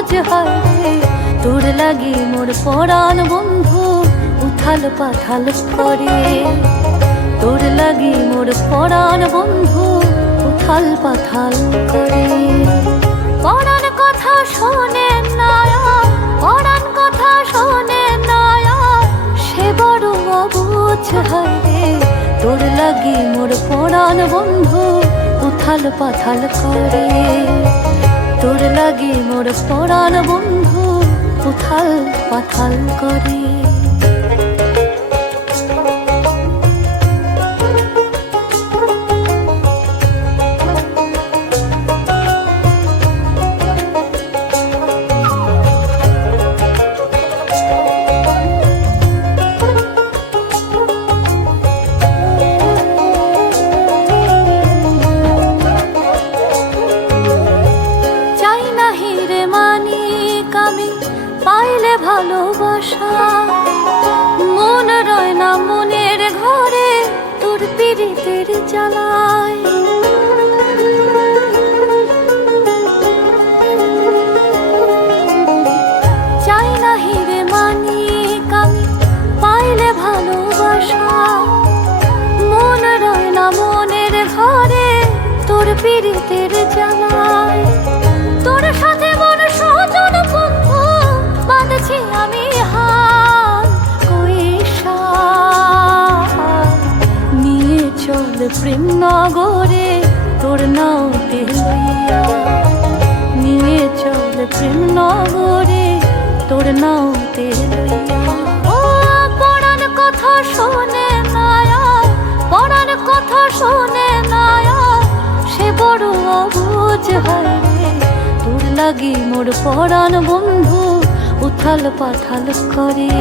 খোঁজ তোর লাগি মোর পরাণ বন্ধু, উথাল পাথাল করে। তোর লাগি মোর পরাণ বন্ধু, উথাল পাথাল করে। পরাণ কথা শোনে না পরাণ কথা শোনে না সে বড় অবুঝ তোর লাগি মোর পরাণ বন্ধু, উথাল পাথাল করে। তোর লাগি মোর পরাণ বন্ধু উথাল পাথাল করে ভালোবাসা। মন রয় না মনের ঘরে, তোর পীড়িতের জ্বালায়। চাই না হিরে পাইলে ভালোবাসা। মন রয় না মনের ঘরে, তোর পীড়িতের চল প্রেম নগরে তোর নাওতে লইয়া। নিয়ে চল প্রেম নগরে তোর নাওতে লইয়া। ও কথা শোনে নায়া পড়ার কথা শোনে নায়া সে বড় অবুঝ হয় রে। তোর লাগি মোর পরাণ বন্ধু, উথাল পাথাল করে।